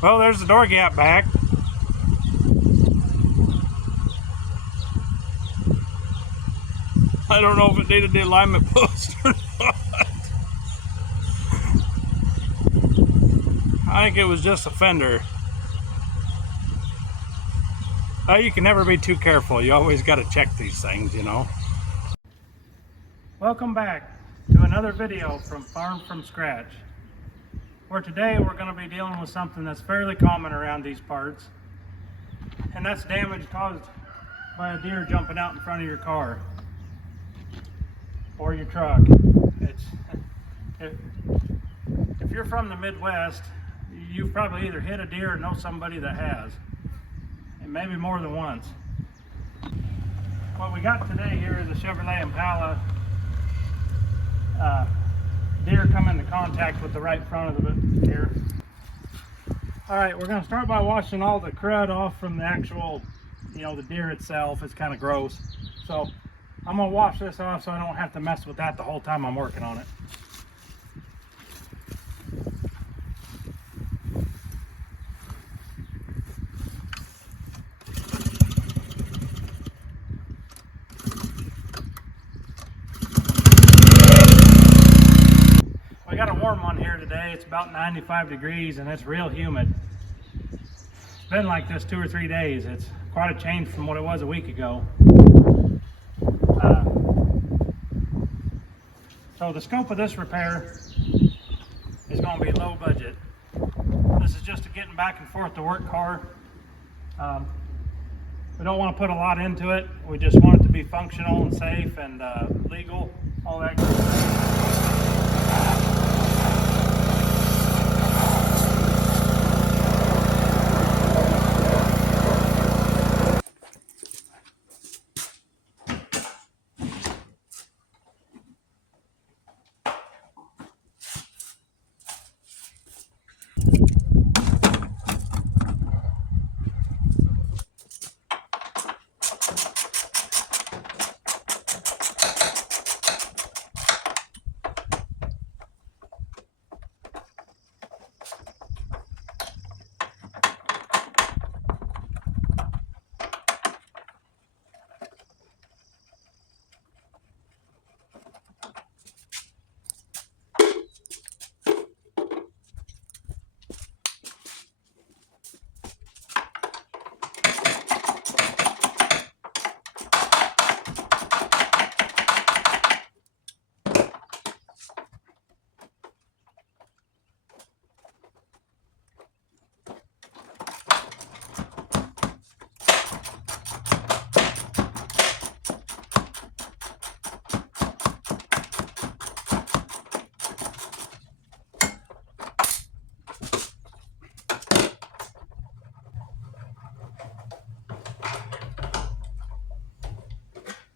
Well, there's the door gap back. I don't know if it needed the alignment post or not. I think it was just a fender. You can never be too careful. You always got to check these things, you know. Welcome back to another video from Farm from Scratch, where today we're going to be dealing with something that's fairly common around these parts, and that's damage caused by a deer jumping out in front of your car or your truck. If you're from the Midwest, you've probably either hit a deer or know somebody that has, and maybe more than once. What we got today here is a Chevrolet Impala. Deer come into contact with the right front of it here. Alright, we're going to start by washing all the crud off from the actual, the deer itself. It's kind of gross. So I'm going to wash this off so I don't have to mess with that the whole time I'm working on it. We got a warm one here today. It's about 95 degrees and it's real humid. It's been like this 2 or 3 days. It's quite a change from what it was a week ago. So the scope of this repair is going to be low budget. This is just a getting back and forth to work car. We don't want to put a lot into it. We just want it to be functional and safe and legal, all that good stuff.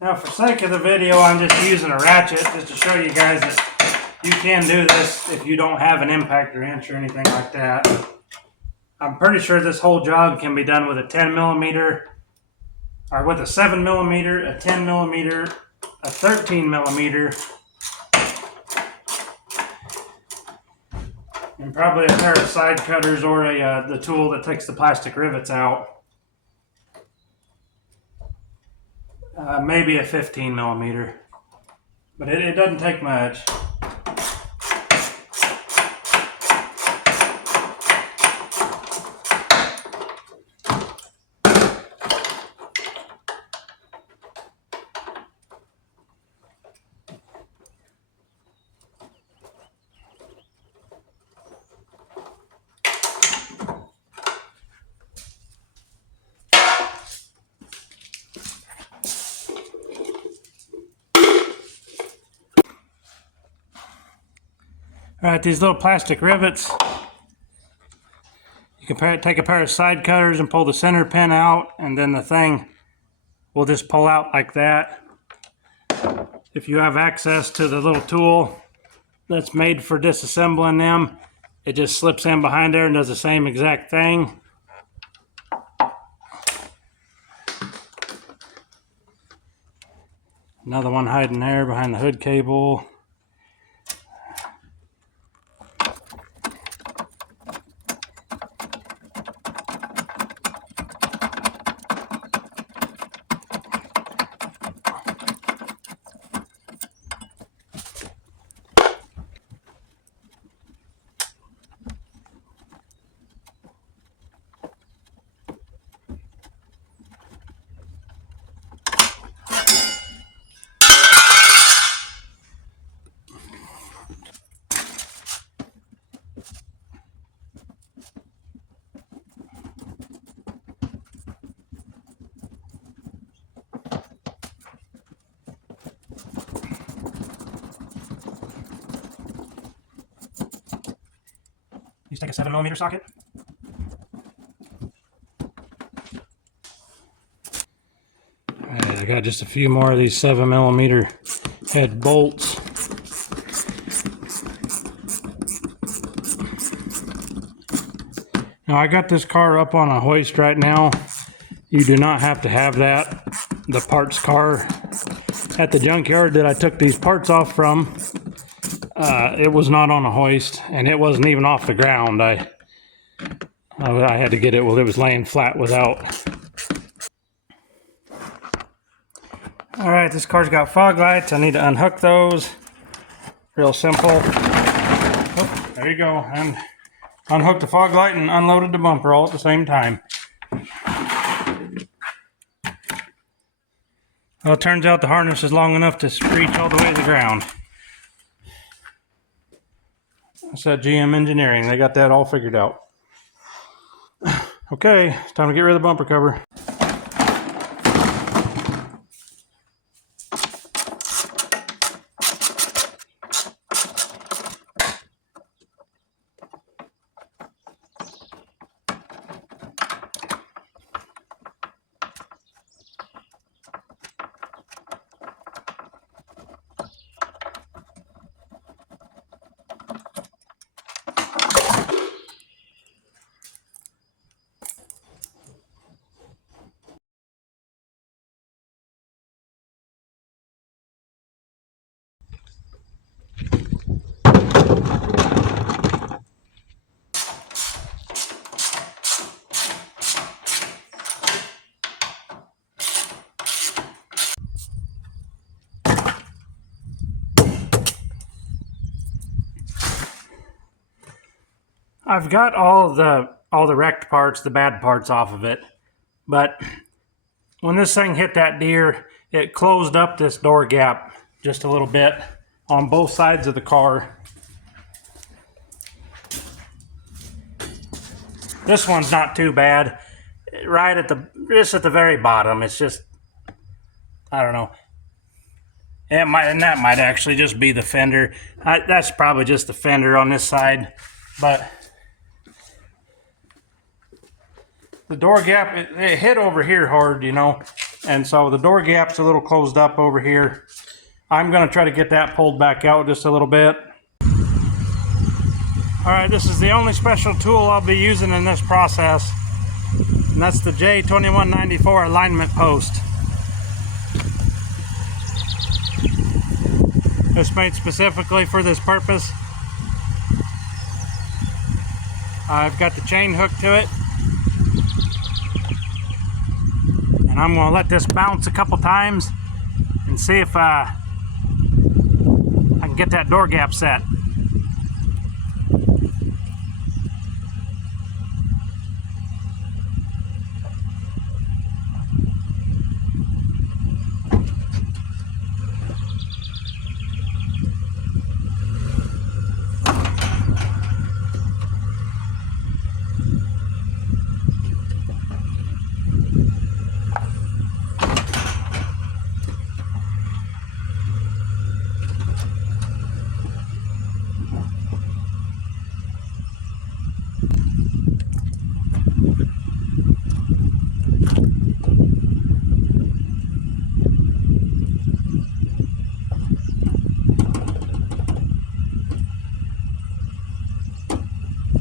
Now, for sake of the video, I'm just using a ratchet just to show you guys that you can do this if you don't have an impact wrench or anything like that. I'm pretty sure this whole job can be done with a 10 millimeter, or with a 7 millimeter, a 10 millimeter, a 13 millimeter, and probably a pair of side cutters or the tool that takes the plastic rivets out. Maybe a 15 millimeter, but it doesn't take much. Alright, these little plastic rivets, you can take a pair of side cutters and pull the center pin out, and then the thing will just pull out like that. If you have access to the little tool that's made for disassembling them, it just slips in behind there and does the same exact thing. Another one hiding there behind the hood cable. take a 7mm socket. I got just a few more of these 7mm head bolts. Now I got this car up on a hoist right now. You do not have to have that. The parts car at the junkyard that I took these parts off from, it was not on a hoist, and it wasn't even off the ground. I had to get it while it was laying flat without. Alright, this car's got fog lights. I need to unhook those. Real simple. Oh, there you go. And unhooked the fog light and unloaded the bumper all at the same time. Well, it turns out the harness is long enough to reach all the way to the ground. That's that GM Engineering. They got that all figured out. Okay, it's time to get rid of the bumper cover. I've got all the wrecked parts, the bad parts off of it, but when this thing hit that deer, it closed up this door gap just a little bit on both sides of the car. This one's not too bad. Right at just at the very bottom, it's just, I don't know. And that might actually just be the fender. That's probably just the fender on this side, but the door gap, it hit over here hard, you know, and so the door gap's a little closed up over here. I'm going to try to get that pulled back out just a little bit. Alright, this is the only special tool I'll be using in this process, and that's the J2194 alignment post. It's made specifically for this purpose. I've got the chain hooked to it. And I'm going to let this bounce a couple times and see if I can get that door gap set.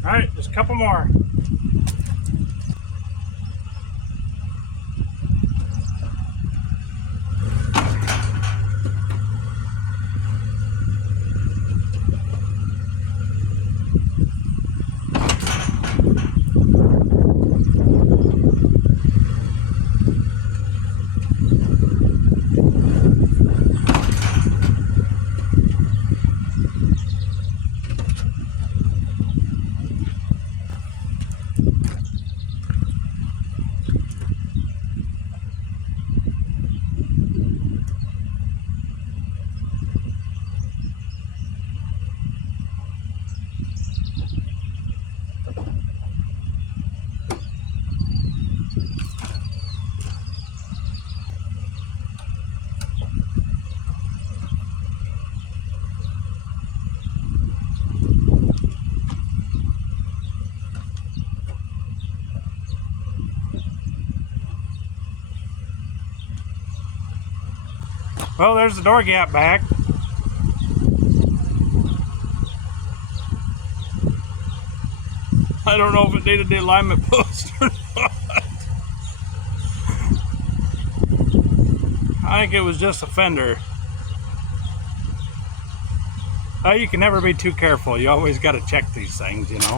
Alright, just a couple more. Well, there's the door gap back. I don't know if it needed the alignment post or not. I think it was just a fender. You can never be too careful. You always got to check these things, you know.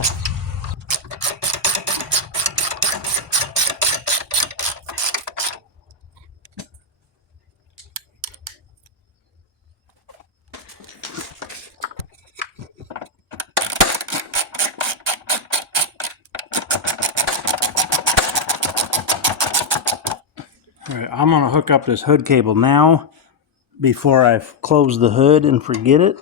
Alright, I'm going to hook up this hood cable now before I close the hood and forget it.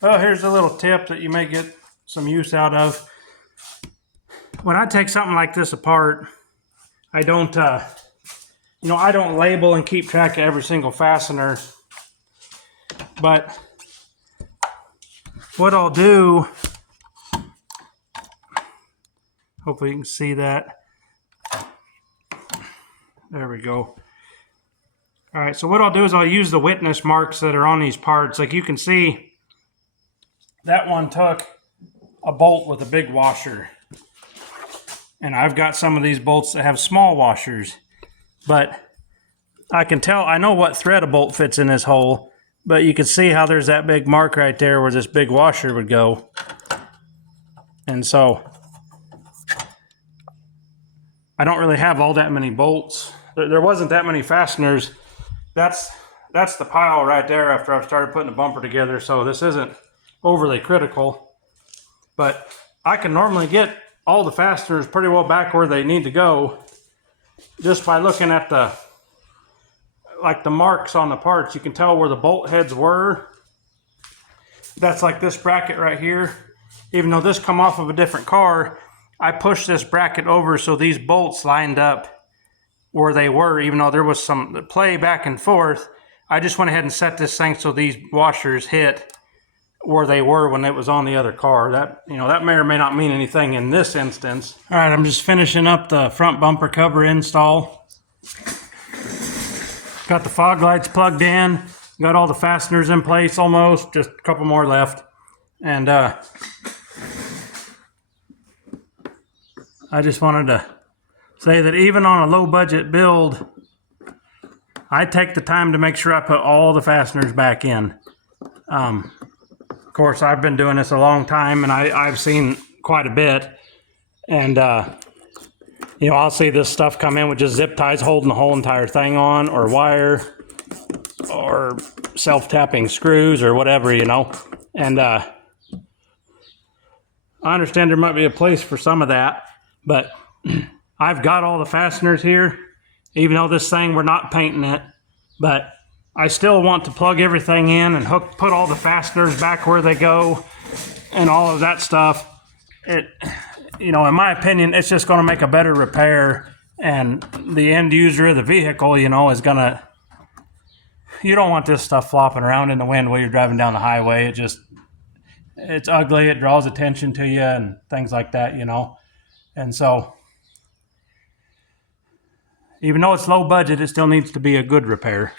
Well, here's a little tip that you may get some use out of. When I take something like this apart, I don't, I don't label and keep track of every single fastener. But what I'll do, hopefully you can see that. There we go. All right, so what I'll do is I'll use the witness marks that are on these parts. Like you can see, that one took a bolt with a big washer. And I've got some of these bolts that have small washers. But I can tell, I know what thread a bolt fits in this hole. But you can see how there's that big mark right there where this big washer would go. And so, I don't really have all that many bolts. There wasn't that many fasteners. That's the pile right there after I've started putting the bumper together. So this isn't overly critical, but I can normally get all the fasteners pretty well back where they need to go just by looking at the marks on the parts. You can tell where the bolt heads were. That's like this bracket right here. Even though this come off of a different car, I pushed this bracket over so these bolts lined up where they were, even though there was some play back and forth. I just went ahead and set this thing so these washers hit where they were when it was on the other car. That may or may not mean anything in this instance. All right, I'm just finishing up the front bumper cover install. Got the fog lights plugged in. Got all the fasteners in place almost. Just a couple more left. And I just wanted to say that even on a low budget build, I take the time to make sure I put all the fasteners back in. Of course, I've been doing this a long time, and I've seen quite a bit. And, I'll see this stuff come in with just zip ties holding the whole entire thing on, or wire, or self-tapping screws, or whatever, And I understand there might be a place for some of that, but I've got all the fasteners here, even though this thing, we're not painting it, but I still want to plug everything in and put all the fasteners back where they go and all of that stuff. In my opinion, it's just going to make a better repair, and the end user of the vehicle, is going to, you don't want this stuff flopping around in the wind while you're driving down the highway. It's ugly. It draws attention to you and things like that, And so, even though it's low budget, it still needs to be a good repair.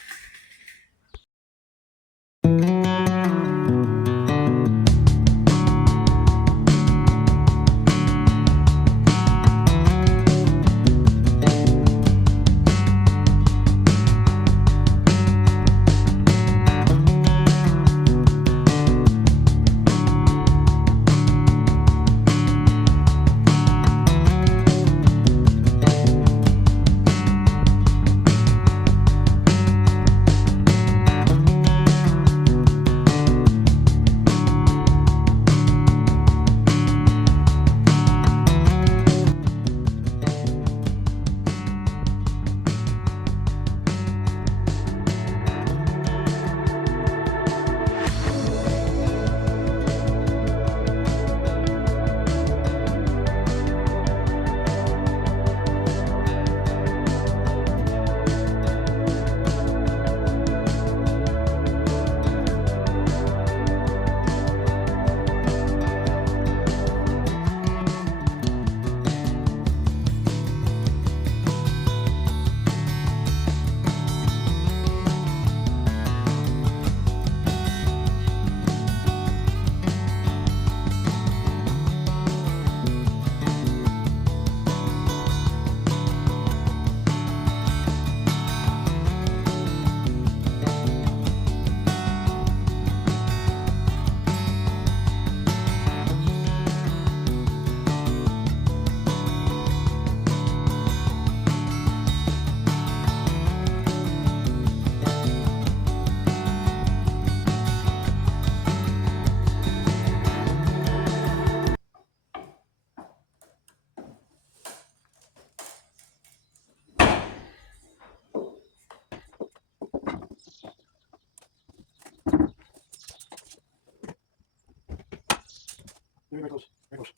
Very close. Very close.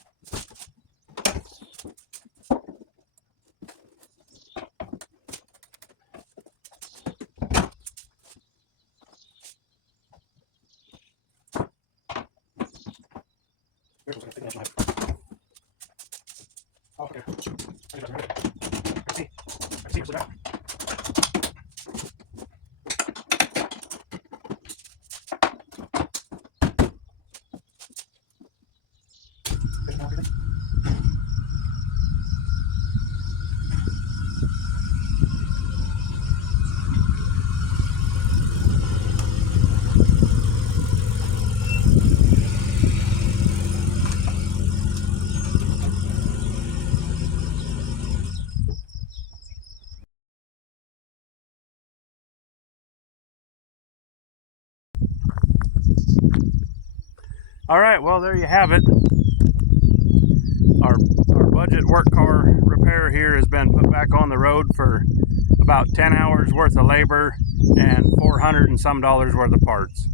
Very close. I think that's right. Oh, okay. I see. I see what's that. All right, well, there you have it. Our budget work car repair here has been put back on the road for about 10 hours worth of labor and $400 and some worth of parts.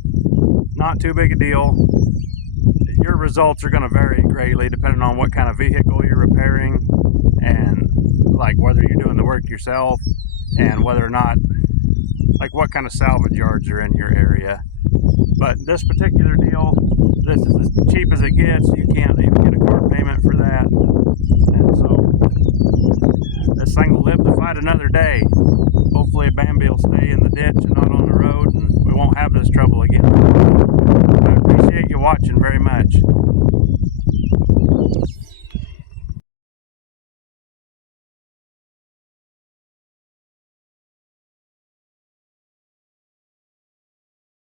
Not too big a deal. Your results are going to vary greatly depending on what kind of vehicle you're repairing and like whether you're doing the work yourself and whether or not, like what kind of salvage yards are in your area. But this particular deal, this is as cheap as it gets. You can't even get a car payment for that. And so this thing will live to fight another day. Hopefully Bambi will stay in the ditch and not on the road, and we won't have this trouble again.